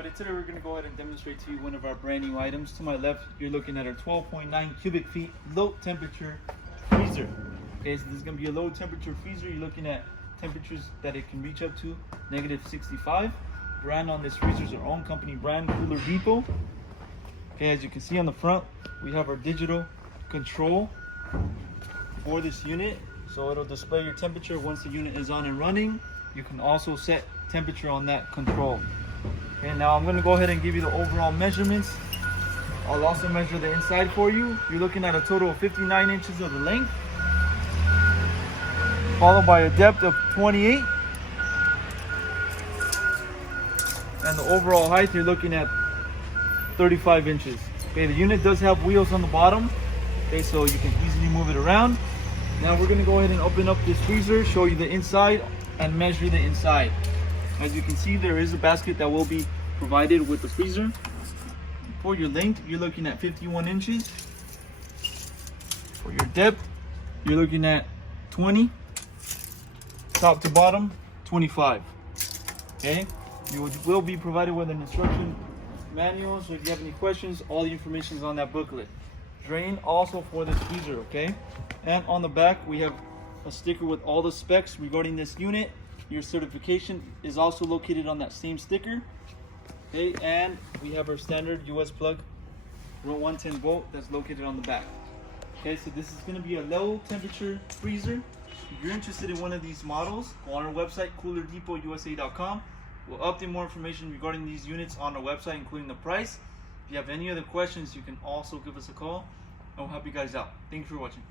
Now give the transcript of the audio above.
everybody, today we're going to go ahead and demonstrate to you one of our brand new items. To my left, you're looking at our 12.9 cubic feet low temperature freezer. Okay, so this is going to be a low temperature freezer. You're looking at temperatures that it can reach up to -65. Brand on this freezer is our own company brand, Cooler Depot. Okay, as you can see on the front, we have our digital control for this unit. So it'll display your temperature once the unit is on and running. You can also set temperature on that control. Okay, now I'm going to go ahead and give you the overall measurements. I'll also measure the inside for you. You're looking at a total of 59 inches of the length, followed by a depth of 28. And the overall height, you're looking at 35 inches. Okay, the unit does have wheels on the bottom. Okay, so you can easily move it around. Now we're going to go ahead and open up this freezer, show you the inside, and measure the inside. As you can see, there is a basket that will be provided with the freezer. For your length, you're looking at 51 inches. For your depth, you're looking at 20. Top to bottom, 25. Okay, you will be provided with an instruction manual, so if you have any questions, all the information is on that booklet. Drain also for this freezer, okay? And on the back, we have a sticker with all the specs regarding this unit. Your certification is also located on that same sticker. Okay, and we have our standard US plug 110 volt that's located on the back. Okay, so this is going to be a low temperature freezer. If you're interested in one of these models, go on our website, coolerdepot.usa.com. We'll update more information regarding these units on our website, including the price. If you have any other questions, you can also give us a call, and we'll help you guys out. Thank you for watching.